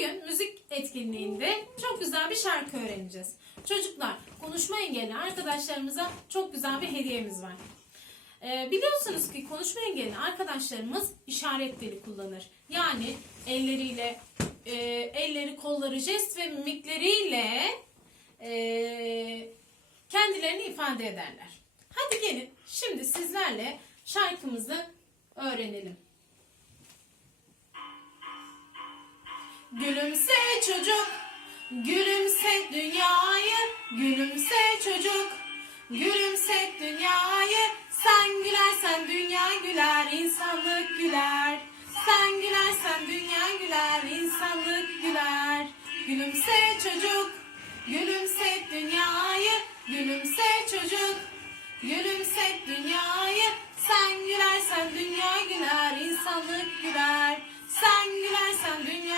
Bugün müzik etkinliğinde çok güzel bir şarkı öğreneceğiz. Çocuklar, konuşma engelli arkadaşlarımıza çok güzel bir hediyemiz var. Ee, biliyorsunuz ki konuşma engelli arkadaşlarımız işaret dili kullanır. Yani elleriyle, e, elleri, kolları, jest ve mimikleriyle e, kendilerini ifade ederler. Hadi gelin şimdi sizlerle şarkımızı öğrenelim. Gülümse çocuk, gülümse dünyayı, gülümse çocuk, gülümse dünyayı. Sen gülersen dünya güler, insanlık güler. Sen gülersen dünya güler, insanlık güler. Gülümse çocuk, gülümse dünyayı, gülümse çocuk, gülümse dünyayı. Sen gülersen dünya güler, insanlık güler. Sen gülersen dünya.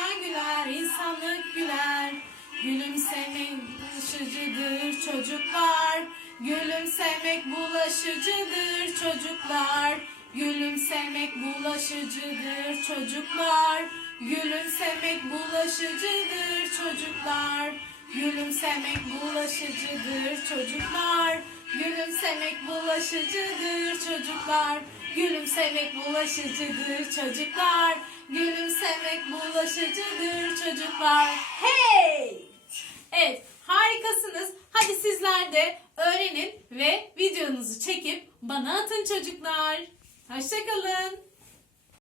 Gülümsemek bulaşıcıdır çocuklar. Gülümsemek bulaşıcıdır çocuklar. Gülümsemek bulaşıcıdır çocuklar. Gülümsemek bulaşıcıdır çocuklar. Gülümsemek bulaşıcıdır çocuklar. Gülümsemek bulaşıcıdır çocuklar. Gülümsemek bulaşıcıdır çocuklar. Gülümsemek bulaşıcıdır çocuklar. Hey! Evet, harikasınız. Hadi sizler de öğrenin ve videonuzu çekip bana atın çocuklar. Hoşçakalın.